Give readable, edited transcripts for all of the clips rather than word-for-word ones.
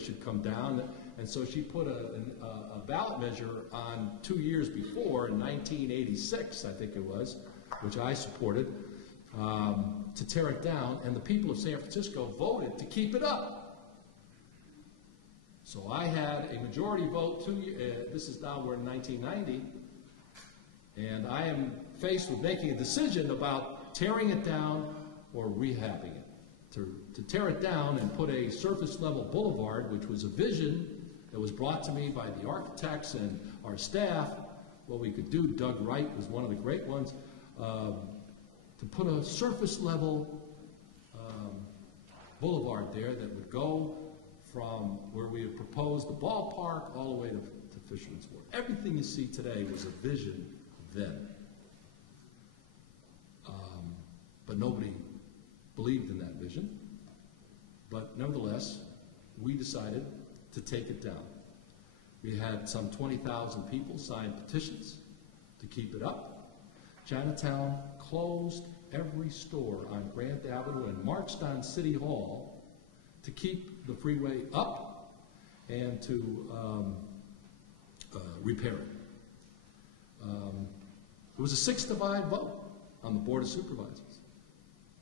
should come down. And so she put a ballot measure on 2 years before, in 1986, I think it was, which I supported, to tear it down, and the people of San Francisco voted to keep it up. So I had a majority vote, this is now, we're in 1990, and I am faced with making a decision about tearing it down or rehabbing it. To tear it down and put a surface-level boulevard, which was a vision that was brought to me by the architects and our staff, what we could do. Doug Wright was one of the great ones, to put a surface-level boulevard there that would go from where we had proposed the ballpark all the way to Fisherman's Wharf. Everything you see today was a vision then. But nobody believed in that vision. But nevertheless, we decided to take it down. We had some 20,000 people sign petitions to keep it up. Chinatown closed every store on Grant Avenue and marched on City Hall to keep the freeway up and to repair it. It was a 6-to-5 vote on the Board of Supervisors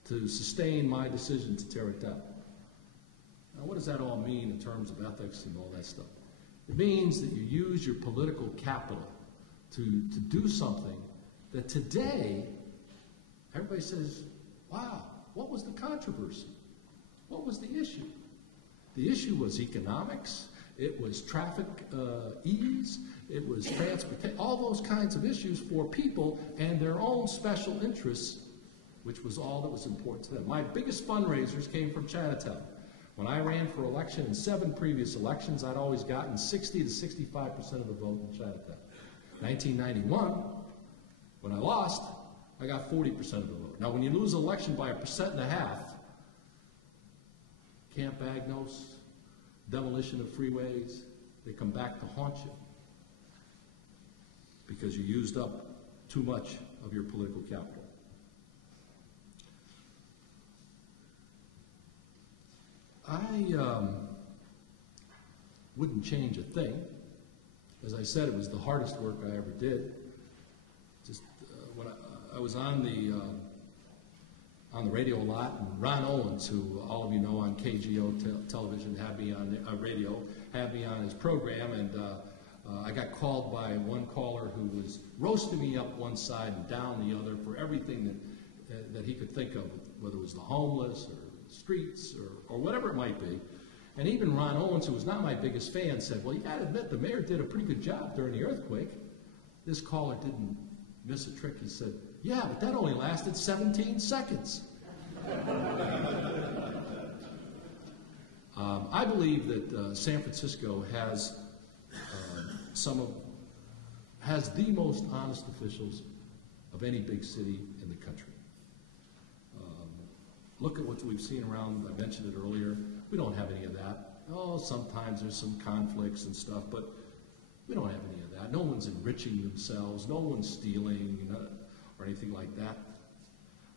to sustain my decision to tear it down. Now, what does that all mean in terms of ethics and all that stuff? It means that you use your political capital to do something that today everybody says, wow, what was the controversy? What was the issue? The issue was economics, it was traffic ease, it was transportation, all those kinds of issues for people and their own special interests, which was all that was important to them. My biggest fundraisers came from Chinatown. When I ran for election in 7 previous elections, I'd always gotten 60 to 65% of the vote in Chinatown. 1991, when I lost, I got 40% of the vote. Now, when you lose an election by 1.5%, Camp Agnos, demolition of freeways, they come back to haunt you because you used up too much of your political capital. I wouldn't change a thing. As I said, it was the hardest work I ever did. Just when I was on the radio a lot, and Ron Owens, who all of you know on KGO television, had me on radio, had me on his program, and I got called by one caller who was roasting me up one side and down the other for everything that he could think of, whether it was the homeless or streets or whatever it might be. And even Ron Owens, who was not my biggest fan, said, well, you got to admit, the mayor did a pretty good job during the earthquake. This caller didn't miss a trick. He said, yeah, but that only lasted 17 seconds. I believe that San Francisco has has the most honest officials of any big city in the country. Look at what we've seen around, I mentioned it earlier, we don't have any of that. Oh, sometimes there's some conflicts and stuff, but we don't have any of that. No one's enriching themselves, no one's stealing or anything like that.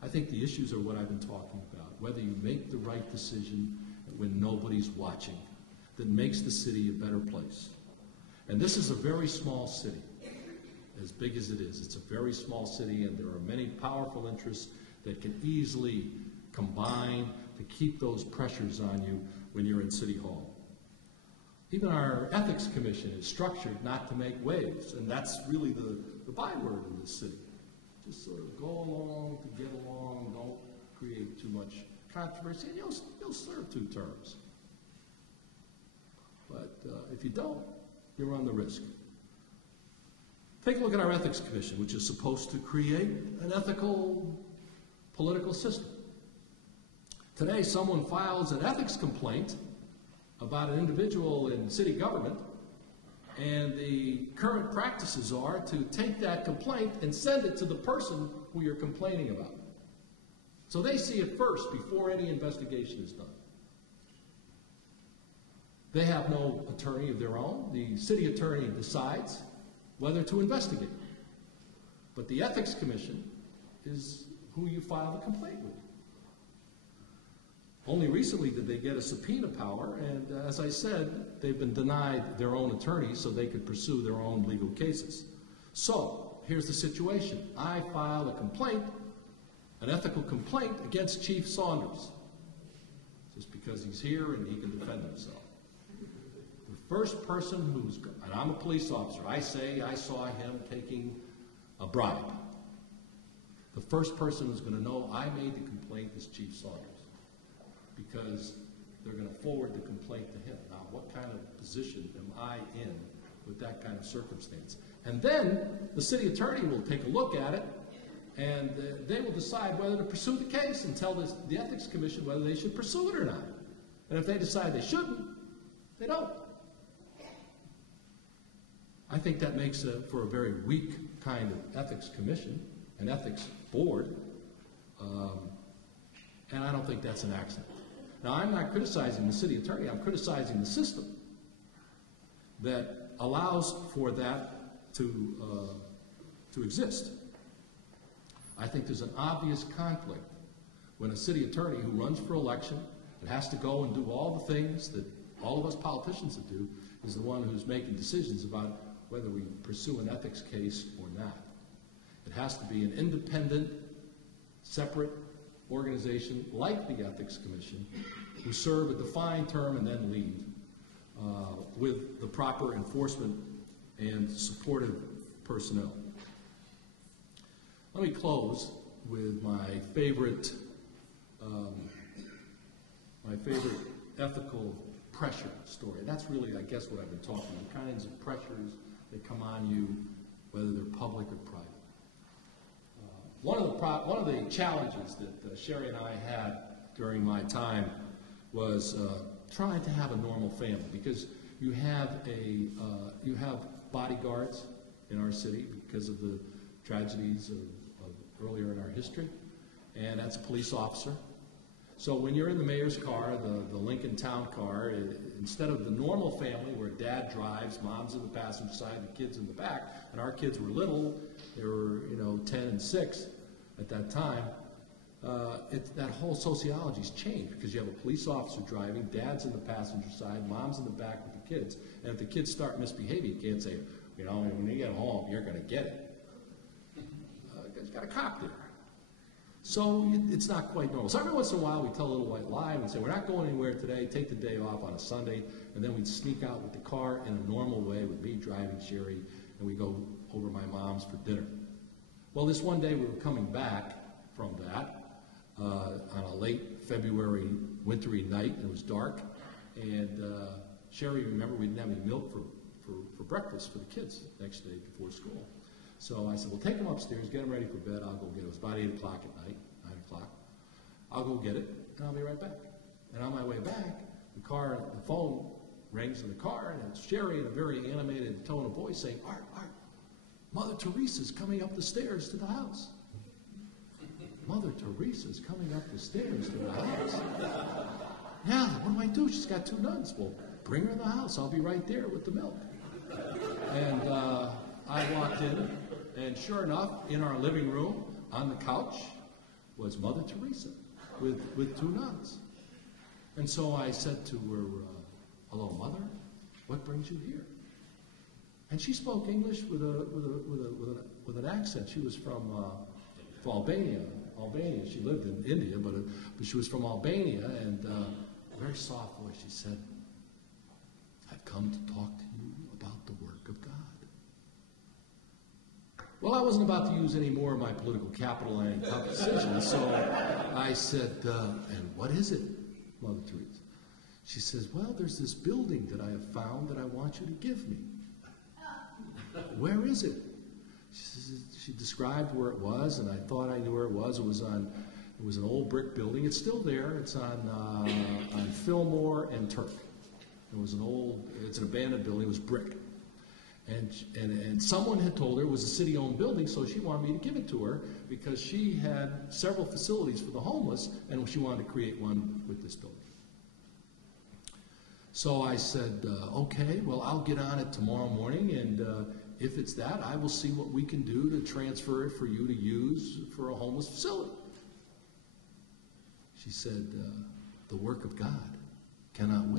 I think the issues are what I've been talking about, whether you make the right decision when nobody's watching that makes the city a better place. And this is a very small city, as big as it is. It's a very small city, and there are many powerful interests that can easily combine to keep those pressures on you when you're in City Hall. Even our ethics commission is structured not to make waves, and that's really the byword in this city. Just sort of go along to get along, don't create too much controversy, and you'll serve 2 terms. But if you don't, you run the risk. Take a look at our ethics commission, which is supposed to create an ethical political system. Today, someone files an ethics complaint about an individual in city government, and the current practices are to take that complaint and send it to the person who you're complaining about. So they see it first before any investigation is done. They have no attorney of their own. The city attorney decides whether to investigate. But the ethics commission is who you file the complaint with. Only recently did they get a subpoena power, and as I said, they've been denied their own attorneys so they could pursue their own legal cases. So, here's the situation. I file a complaint, an ethical complaint against Chief Saunders, just because he's here and he can defend himself. The first person who's, and I'm a police officer, I say I saw him taking a bribe. The first person who's going to know I made the complaint is Chief Saunders, because they're going to forward the complaint to him. Now, what kind of position am I in with that kind of circumstance? And then the city attorney will take a look at it, and they will decide whether to pursue the case and tell the Ethics Commission whether they should pursue it or not. And if they decide they shouldn't, they don't. I think that makes for a very weak kind of ethics commission, an ethics board, and I don't think that's an accident. Now, I'm not criticizing the city attorney, I'm criticizing the system that allows for that to exist. I think there's an obvious conflict when a city attorney who runs for election and has to go and do all the things that all of us politicians would do is the one who's making decisions about whether we pursue an ethics case or not. It has to be an independent, separate organization like the Ethics Commission who serve a defined term and then leave with the proper enforcement and supportive personnel. Let me close with my favorite ethical pressure story. That's really, I guess, what I've been talking about, the kinds of pressures that come on you, whether they're public or private. One of the challenges that Sherry and I had during my time was trying to have a normal family, because you have bodyguards in our city because of the tragedies of earlier in our history, and that's a police officer. So when you're in the mayor's car, the Lincoln Town car, instead of the normal family where dad drives, mom's in the passenger side, and the kids in the back, and our kids were little, they were 10 and 6 at that time, that whole sociology's changed because you have a police officer driving, dad's in the passenger side, mom's in the back with the kids, and if the kids start misbehaving, you can't say, when you get home, you're going to get it. Because you got a cop there. So it's not quite normal. So every once in a while we tell a little white lie and say, we're not going anywhere today, take the day off on a Sunday, and then we'd sneak out with the car in a normal way with me driving Sherry, and we go over to my mom's for dinner. Well, this one day we were coming back from that on a late February wintry night, and it was dark, and Sherry, remember, we didn't have any milk for breakfast for the kids next day before school. So I said, well, take them upstairs, get them ready for bed, I'll go get it. It was about 8 o'clock at night, 9 o'clock. I'll go get it, and I'll be right back. And on my way back, the phone rings in the car, and it's Sherry in a very animated tone of voice saying, Art, Mother Teresa's coming up the stairs to the house. Mother Teresa's coming up the stairs to the house. Now, what do I do? She's got 2 nuns. Well, bring her in the house. I'll be right there with the milk. And I walked in, and sure enough, in our living room, on the couch, was Mother Teresa with 2 nuns. And so I said to her, hello, Mother, what brings you here? And she spoke English with an accent. She was from Albania. She lived in India, but she was from Albania, and a very soft voice. She said, I've come to talk to you about the work of God. Well, I wasn't about to use any more of my political capital on any tough decisions, so I said, and what is it, Mother Teresa? She says, well, there's this building that I have found that I want you to give me. Where is it? She described where it was, and I thought I knew where it was. It was an old brick building. It's still there. It's on Fillmore and Turk. It's an abandoned building. It was brick. And someone had told her it was a city-owned building, so she wanted me to give it to her because she had several facilities for the homeless, and she wanted to create one with this building. So I said, okay, well, I'll get on it tomorrow morning, and if it's that, I will see what we can do to transfer it for you to use for a homeless facility. She said, the work of God cannot win.